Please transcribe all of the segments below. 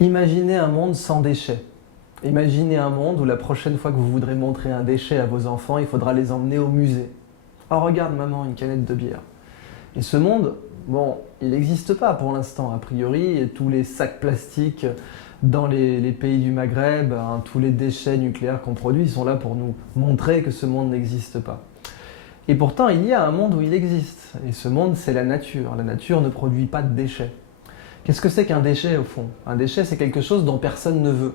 Imaginez un monde sans déchets. Imaginez un monde où la prochaine fois que vous voudrez montrer un déchet à vos enfants, il faudra les emmener au musée. Oh regarde maman, une canette de bière. Et ce monde, bon, il n'existe pas pour l'instant a priori, et tous les sacs plastiques dans les pays du Maghreb, hein, tous les déchets nucléaires qu'on produit, ils sont là pour nous montrer que ce monde n'existe pas. Et pourtant, il y a un monde où il existe, et ce monde, c'est la nature. La nature ne produit pas de déchets. Qu'est-ce que c'est qu'un déchet au fond? Un déchet, c'est quelque chose dont personne ne veut.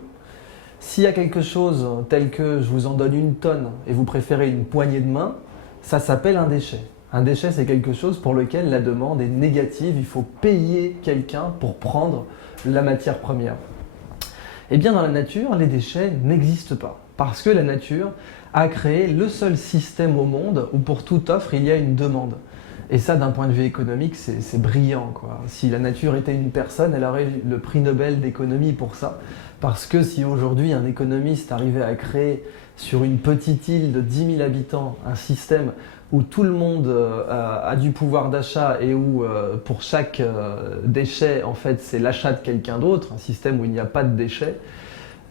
S'il y a quelque chose tel que je vous en donne une tonne et vous préférez une poignée de main, ça s'appelle un déchet. Un déchet, c'est quelque chose pour lequel la demande est négative. Il faut payer quelqu'un pour prendre la matière première. Eh bien, dans la nature, les déchets n'existent pas. Parce que la nature a créé le seul système au monde où pour toute offre, il y a une demande. Et ça, d'un point de vue économique, c'est brillant, quoi. Si la nature était une personne, elle aurait le prix Nobel d'économie pour ça. Parce que si aujourd'hui un économiste arrivait à créer sur une petite île de 10 000 habitants un système où tout le monde a du pouvoir d'achat et où pour chaque déchet, en fait, c'est l'achat de quelqu'un d'autre, un système où il n'y a pas de déchets,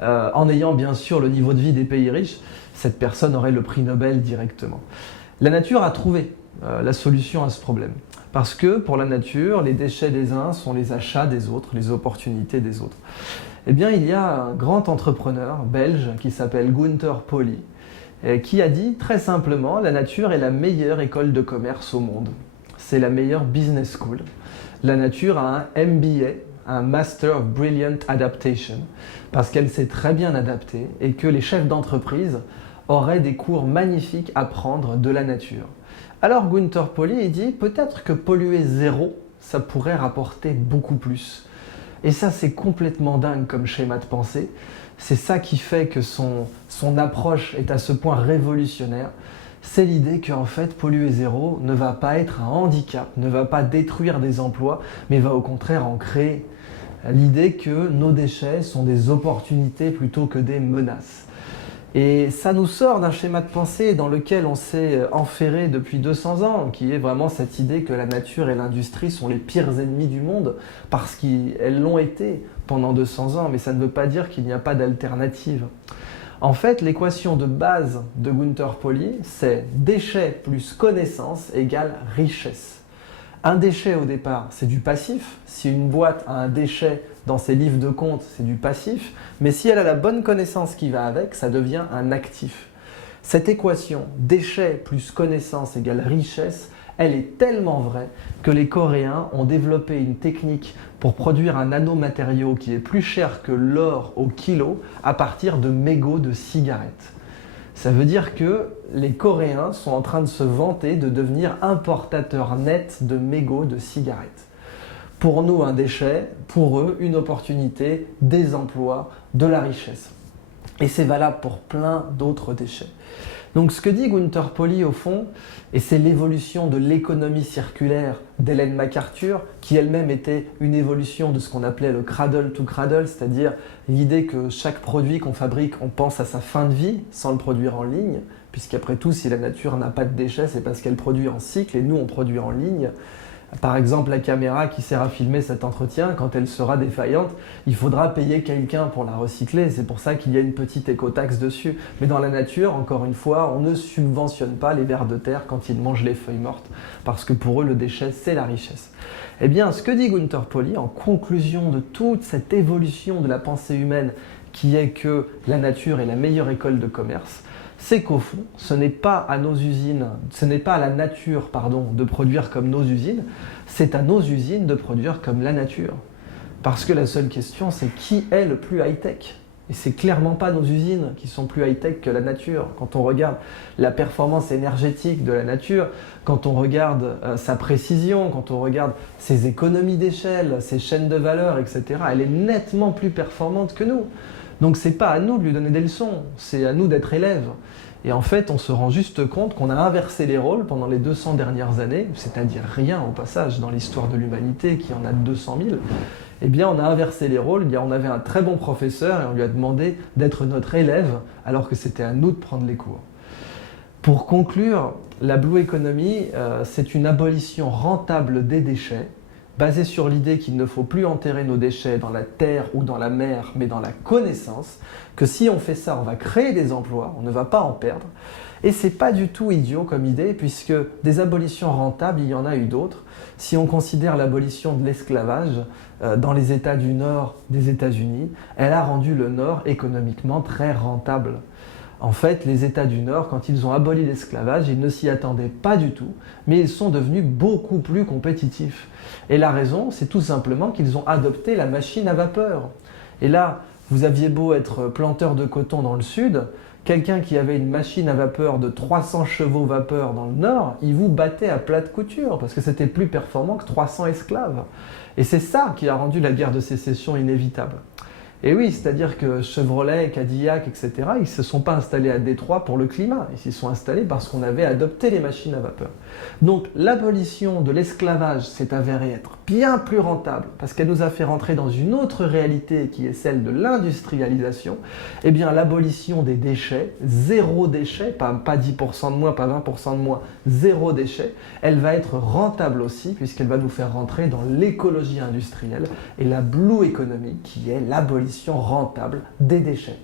en ayant bien sûr le niveau de vie des pays riches, cette personne aurait le prix Nobel directement. La nature a trouvé la solution à ce problème. Parce que pour la nature, les déchets des uns sont les achats des autres, les opportunités des autres. Eh bien, il y a un grand entrepreneur belge qui s'appelle Gunther Pauli, qui a dit très simplement, la nature est la meilleure école de commerce au monde. C'est la meilleure business school. La nature a un MBA, un Master of Brilliant Adaptation, parce qu'elle s'est très bien adaptée et que les chefs d'entreprise auraient des cours magnifiques à prendre de la nature. Alors Gunther Pauli, il dit peut-être que polluer zéro, ça pourrait rapporter beaucoup plus. Et ça, c'est complètement dingue comme schéma de pensée. C'est ça qui fait que son approche est à ce point révolutionnaire. C'est l'idée qu'en fait, polluer zéro ne va pas être un handicap, ne va pas détruire des emplois, mais va au contraire en créer. L'idée que nos déchets sont des opportunités plutôt que des menaces. Et ça nous sort d'un schéma de pensée dans lequel on s'est enferré depuis 200 ans, qui est vraiment cette idée que la nature et l'industrie sont les pires ennemis du monde, parce qu'elles l'ont été pendant 200 ans, mais ça ne veut pas dire qu'il n'y a pas d'alternative. En fait, l'équation de base de Gunther Pauli, c'est déchet plus connaissance égale richesse. Un déchet au départ, c'est du passif. Si une boîte a un déchet dans ses livres de compte, c'est du passif. Mais si elle a la bonne connaissance qui va avec, ça devient un actif. Cette équation, déchet plus connaissance égale richesse, elle est tellement vraie que les Coréens ont développé une technique pour produire un nanomatériau qui est plus cher que l'or au kilo à partir de mégots de cigarettes. Ça veut dire que les Coréens sont en train de se vanter de devenir importateurs nets de mégots de cigarettes. Pour nous, un déchet, pour eux, une opportunité, des emplois, de la richesse. Et c'est valable pour plein d'autres déchets. Donc ce que dit Gunther Pauli au fond, et c'est l'évolution de l'économie circulaire d'Hélène MacArthur, qui elle-même était une évolution de ce qu'on appelait le cradle to cradle, c'est-à-dire l'idée que chaque produit qu'on fabrique, on pense à sa fin de vie sans le produire en ligne, puisqu'après tout, si la nature n'a pas de déchets, c'est parce qu'elle produit en cycle et nous, on produit en ligne. Par exemple, la caméra qui sert à filmer cet entretien, quand elle sera défaillante, il faudra payer quelqu'un pour la recycler. C'est pour ça qu'il y a une petite écotaxe dessus. Mais dans la nature, encore une fois, on ne subventionne pas les vers de terre quand ils mangent les feuilles mortes, parce que pour eux, le déchet, c'est la richesse. Eh bien, ce que dit Gunther Pauli, en conclusion de toute cette évolution de la pensée humaine, qui est que la nature est la meilleure école de commerce, c'est qu'au fond, ce n'est pas à nos usines, ce n'est pas à la nature, de produire comme nos usines, c'est à nos usines de produire comme la nature. Parce que la seule question, c'est qui est le plus high-tech? Et c'est clairement pas nos usines qui sont plus high-tech que la nature. Quand on regarde la performance énergétique de la nature, quand on regarde sa précision, quand on regarde ses économies d'échelle, ses chaînes de valeur, etc., elle est nettement plus performante que nous. Donc c'est pas à nous de lui donner des leçons, c'est à nous d'être élèves. Et en fait, on se rend juste compte qu'on a inversé les rôles pendant les 200 dernières années, c'est-à-dire rien au passage dans l'histoire de l'humanité qui en a 200 000. Eh bien, on a inversé les rôles, on avait un très bon professeur et on lui a demandé d'être notre élève alors que c'était à nous de prendre les cours. Pour conclure, la Blue Economy, c'est une abolition rentable des déchets basée sur l'idée qu'il ne faut plus enterrer nos déchets dans la terre ou dans la mer, mais dans la connaissance, que si on fait ça, on va créer des emplois, on ne va pas en perdre. Et c'est pas du tout idiot comme idée, puisque des abolitions rentables, il y en a eu d'autres. Si on considère l'abolition de l'esclavage dans les États du Nord des États-Unis, elle a rendu le Nord économiquement très rentable. En fait, les États du Nord, quand ils ont aboli l'esclavage, ils ne s'y attendaient pas du tout, mais ils sont devenus beaucoup plus compétitifs. Et la raison, c'est tout simplement qu'ils ont adopté la machine à vapeur. Et là, vous aviez beau être planteur de coton dans le sud, quelqu'un qui avait une machine à vapeur de 300 chevaux vapeur dans le nord, il vous battait à plat de couture, parce que c'était plus performant que 300 esclaves. Et c'est ça qui a rendu la guerre de sécession inévitable. Et oui, c'est-à-dire que Chevrolet, Cadillac, etc., ils ne se sont pas installés à Détroit pour le climat, ils s'y sont installés parce qu'on avait adopté les machines à vapeur. Donc l'abolition de l'esclavage s'est avérée être bien plus rentable, parce qu'elle nous a fait rentrer dans une autre réalité qui est celle de l'industrialisation. Eh bien l'abolition des déchets, zéro déchet, pas 10% de moins, pas 20% de moins, zéro déchet, elle va être rentable aussi, puisqu'elle va nous faire rentrer dans l'écologie industrielle et la blue economy, qui est l'abolition rentable des déchets.